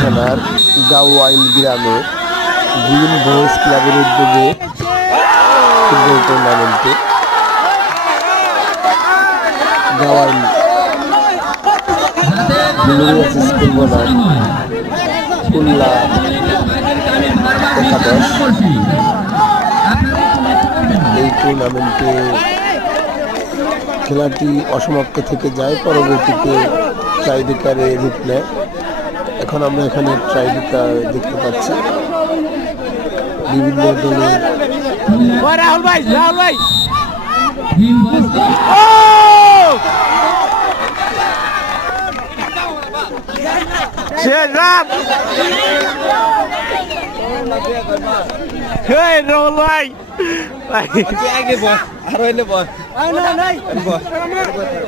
থানার গাওয়াইল গ্রামে green boys ক্লাবের উদ্যোগে ফুটবল টুর্নামেন্টে গাওয়াইল স্কুল বনাম খুলনা একাদশ এই টুর্নামেন্টে খেলাটি অসমাপ্ত থেকে যায়, পরবর্তীতে ট্রাইব্রেকারে রূপ নেয়। এখন আমরা এখানে ট্রাইব্রেকার দেখতে পাচ্ছি বিভিন্ন দলের আগে বল আর হইলে বল